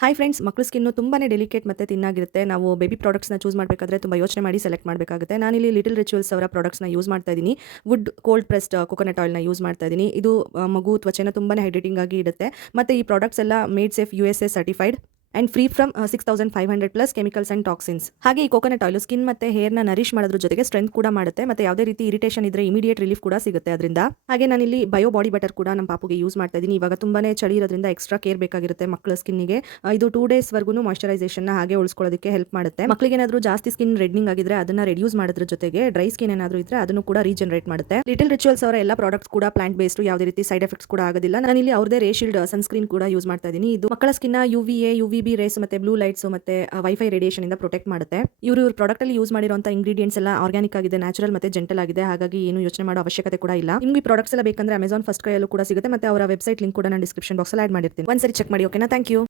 Hi friends, ಮಕ್ಕಳ skin ತುಂಬಾನೇ delicate ಮತ್ತೆ ತಿನ್ನಾಗಿರುತ್ತೆ. ನಾವು ಬೇಬಿ ಪ್ರಾಡಕ್ಟ್ಸ್ನ ಚೂಸ್ ಮಾಡಬೇಕಾದ್ರೆ ತುಂಬ ಯೋಚನೆ ಮಾಡಿ ಸೆಲೆಕ್ಟ್ ಮಾಡಬೇಕಾಗುತ್ತೆ. ನಾನಿಲ್ಲಿ ಲಿಟಲ್ ರಿಚುವಲ್ಸ್ ಅವರ ಪ್ರಾಡಕ್ಟ್ಸ್ನ ಯೂಸ್ ಮಾಡ್ತಾ ಇದ್ದೀನಿ. ವುಡ್ ಕೋಲ್ಡ್ ಪ್ರೆಸ್ಡ್ ಕೊಕೊನಟ್ ಆಯಿಲ್ನ ಯೂಸ್ ಮಾಡ್ತಾ ಇದ್ದೀನಿ. ಇದು ಮಗು ತ್ವಚೆನ ತುಂಬಾನೇ ಹೈಡ್ರೇಟಿಂಗ್ ಆಗಿ ಇಡುತ್ತೆ. ಮತ್ತು ಈ ಪ್ರಾಡಕ್ಟ್ಸ್ ಎಲ್ಲ made safe USA certified and free from 6500 plus chemicals and toxins. ಹಾಗೆ ಈ ಕೋಕೋನಟ್ ಆಯಿಲ್ ಸ್ಕಿನ್ ಮತ್ತೆ ಹೇರ್ನ ನರಿಶ್ ಮಾಡೋದ್ರ ಜೊತೆಗೆ ಸ್ಟ್ರೆಂತ್ ಕೂಡ ಮಾಡುತ್ತೆ. ಮತ್ತೆ ಯಾವುದೇ ರೀತಿ ಇರಿಟೇಷನ್ ಇದ್ರೆ ಇಮಿಡಿಯೇಟ್ ರಿಲೀಫ್ ಕೂಡ ಸಿಗುತ್ತೆ ಅದರಿಂದ. ಹಾಗೆ ನಾನಿಲ್ಲಿ ಬಯೋ ಬಾಡಿ ಬಟರ್ ಕೂಡ ನಮ್ಮ ಪಾಪುಗೆ ಯೂಸ್ ಮಾಡ್ತಾ ಇದ್ದೀನಿ. ಇವಾಗ ತುಂಬಾನೇ ಚಳಿ ಇರೋದ್ರಿಂದ ಎಕ್ಸ್ಟ್ರಾ ಕೇರ್ ಬೇಕಾಗಿರುತ್ತೆ ಮಕ್ಕಳ ಸ್ಕಿನ್ನಿಗೆ. ಇದು 2 ಡೇಸ್ ವರೆಗೂ ಮಾಯಶ್ಚರೈಸೇಷನ್ ಹಾಗೆ ಉಳಿಸ್ಕೊಳ್ಳೋದಕ್ಕೆ ಹೆಲ್ಪ್ ಮಾಡುತ್ತೆ. ಮಕ್ಕಳಿಗೆ ಏನಾದರೂ ಜಾಸ್ತಿ ಸ್ಕಿನ್ ರೆಡ್ನಿಂಗ್ ಆಗಿದ್ರೆ ಅದನ್ನ ರೆಡ್ಯೂಸ್ ಮಾಡೋದ್ರ ಜೊತೆಗೆ ಡ್ರೈ ಸ್ಕಿನ್ ಏನಾದರೂ ಇದ್ರೆ ಅದನ್ನು ಕೂಡ ರೀಜನರೇಟ್ ಮಾಡುತ್ತೆ. ಲಿಟಲ್ ರಿಚುವಲ್ಸ್ ಅವರ ಎಲ್ಲ ಪ್ರಾಡಕ್ಟ್ಸ್ ಕೂಡ ಪ್ಲಾಂಟ್ ಬೇಸ್ಡ್, ಯಾವುದೇ ರೀತಿ ಸೈಡ್ ಎಫೆಕ್ಟ್ಸ್ ಕೂಡ ಆಗೋದಿಲ್ಲ. ನಾನಿಲ್ಲಿ ಅವ್ರದೇ ರೇ ಶೀಲ್ಡ್ ಸನ್ಸ್ಕ್ರೀನ್ ಕೂಡ ಯೂಸ್ ಮಾಡ್ತಾ ಇದ್ದೀನಿ. ಇದು ಮಕ್ಕಳ ಸ್ಕಿನ್ UVA UVB ರೇಸ್ ಮತ್ತೆ ಬ್ಲೂ ಲೈಟ್ಸ್ ಮತ್ತೆ ವೈಫೈ ರೇಡಿಯೇಷನ್ ಇಂದ ಪ್ರೊಟೆಕ್ಟ್ ಮಾಡುತ್ತೆ. ಇವ್ರ ಪ್ರಾಡಕ್ಟ್ ಅಲ್ಲಿ ಯೂಸ್ ಮಾಡಿರುವಂತ ಇಂಗ್ರೀಡಿಯೆಂಟ್ಸ್ ಎಲ್ಲ ಆರ್ಗಾನಿಕ್ ಆಗಿದೆ, ನ್ಯಾಚುರಲ್ ಮತ್ತೆ ಜೆಂಟಲ್ ಆಗಿದೆ. ಹಾಗಾಗಿ ಏನು ಯೋಚನೆ ಮಾಡೋ ಅವಶ್ಯಕತೆ ಕೂಡ ಇಲ್ಲ. ನಿಮ್ಗೆ ಈ ಪ್ರಾಡಕ್ಟ್ಸ್ ಎಲ್ಲ ಬೇಕಂದ್ರೆ ಅಮೆಜಾನ್ ಫಸ್ಟ್ ಕ್ರೈಯಲ್ಲೂ ಕೂಡ ಸಿಗುತ್ತೆ. ಮತ್ತೆ ಅವರ ವೆಬ್ಸೈಟ್ ಲಿಂಕ್ ಕೂಡ ನಾನು ಡಿಸ್ಕ್ರಿಪ್ಷನ್ ಬಾಕ್ಸ್ ಅಲ್ಲಿ ಆಡ್ ಮಾಡಿರ್ತೀನಿ. ಒಂದ್ಸರಿ ಚೆಕ್ ಮಾಡಿ. ಓಕೆನಾ? Thank you.